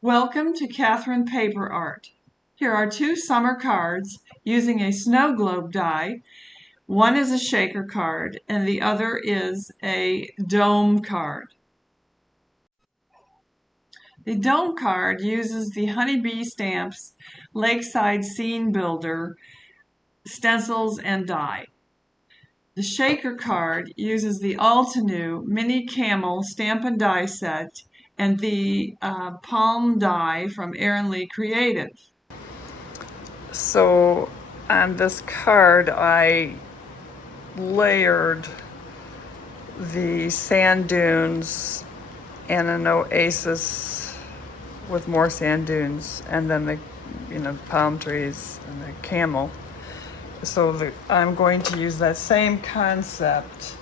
Welcome to Catherine Paper Art. Here are two summer cards using a snow globe die. One is a shaker card and the other is a dome card. The dome card uses the Honeybee Stamps Lakeside Scene Builder stencils and die. The shaker card uses the Altenew Mini Camel stamp and die set and the palm die from Erin Lee Creative. So on this card I layered the sand dunes and an oasis with more sand dunes, and then the palm trees and the camel. So I'm going to use that same concept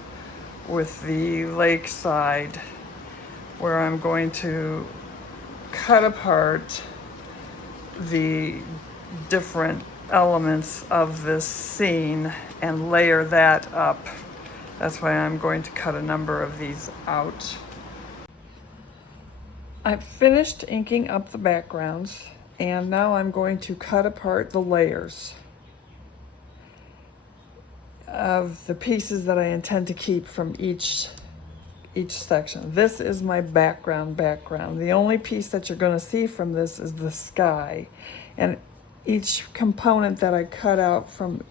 with the lakeside, where I'm going to cut apart the different elements of this scene and layer that up. That's why I'm going to cut a number of these out. I've finished inking up the backgrounds, and now I'm going to cut apart the layers of the pieces that I intend to keep from each section. This is my background. The only piece that you're going to see from this is the sky, and each component that I cut out from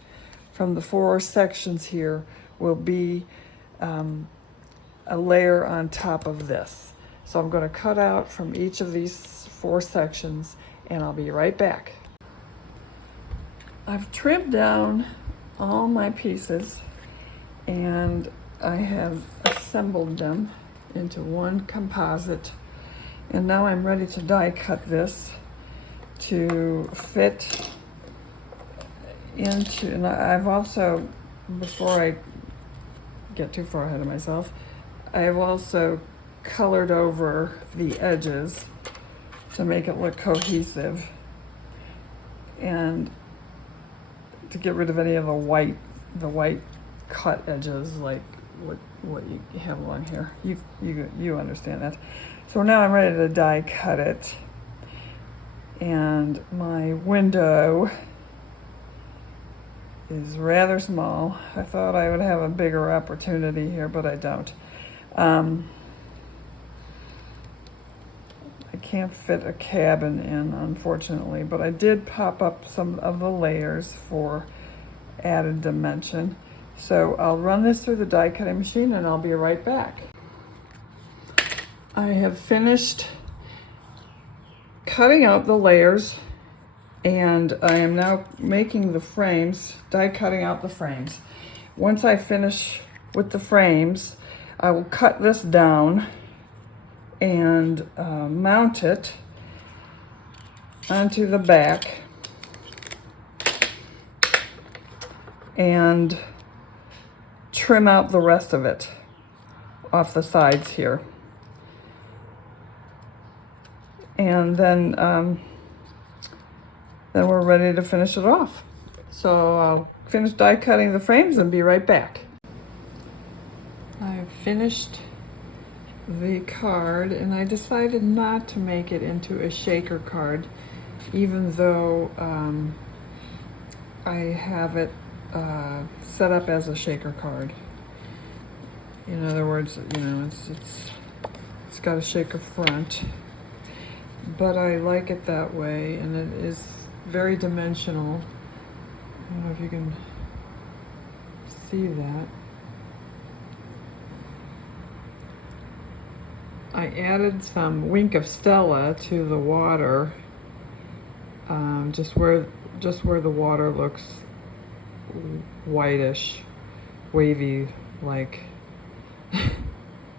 the four sections here will be a layer on top of this. So I'm going to cut out from each of these four sections, and I'll be right back. I've trimmed down all my pieces and I have assembled them into one composite, and now I'm ready to die cut this to fit into, and I've also, before I get too far ahead of myself, I've also colored over the edges to make it look cohesive and to get rid of any of the white cut edges, like what you have along here. You understand that. So now I'm ready to die cut it, and my window is rather small. I thought I would have a bigger opportunity here, but I don't. I can't fit a cabin in, unfortunately, but I did pop up some of the layers for added dimension. So I'll run this through the die cutting machine and I'll be right back. I have finished cutting out the layers, and I am now making the frames, die cutting out the frames. Once I finish with the frames, I will cut this down and mount it onto the back and trim out the rest of it off the sides here. And then we're ready to finish it off. So I'll finish die cutting the frames and be right back. I've finished the card, and I decided not to make it into a shaker card, even though I have it set up as a shaker card. In other words, it's got a shaker front, but I like it that way, and it is very dimensional. I don't know if you can see that. I added some Wink of Stella to the water, just where the water looks whitish, wavy, like.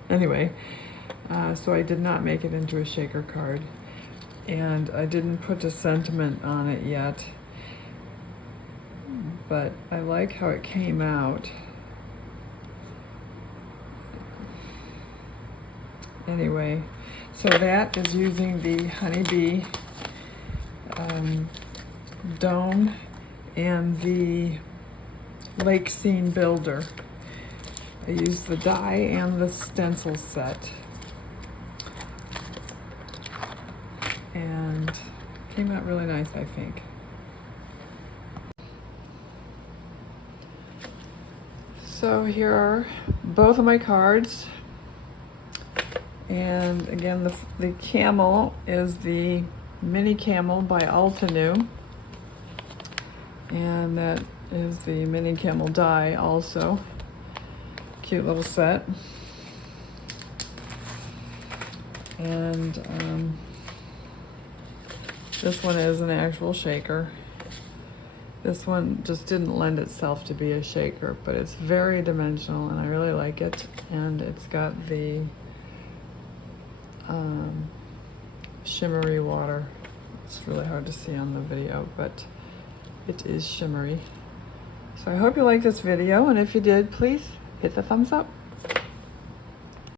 Anyway, so I did not make it into a shaker card, and I didn't put a sentiment on it yet, but I like how it came out. Anyway, so that is using the Honeybee dome and the Lake Scene Builder. I used the die and the stencil set. and came out really nice, I think. So here are both of my cards. And again, the camel is the Mini Camel by Altenew. And that is the Mini Camel die also. Cute little set. And this one is an actual shaker. This one just didn't lend itself to be a shaker, but it's very dimensional and I really like it. And it's got the shimmery water. It's really hard to see on the video, but it is shimmery. So I hope you liked this video, and if you did, please hit the thumbs up.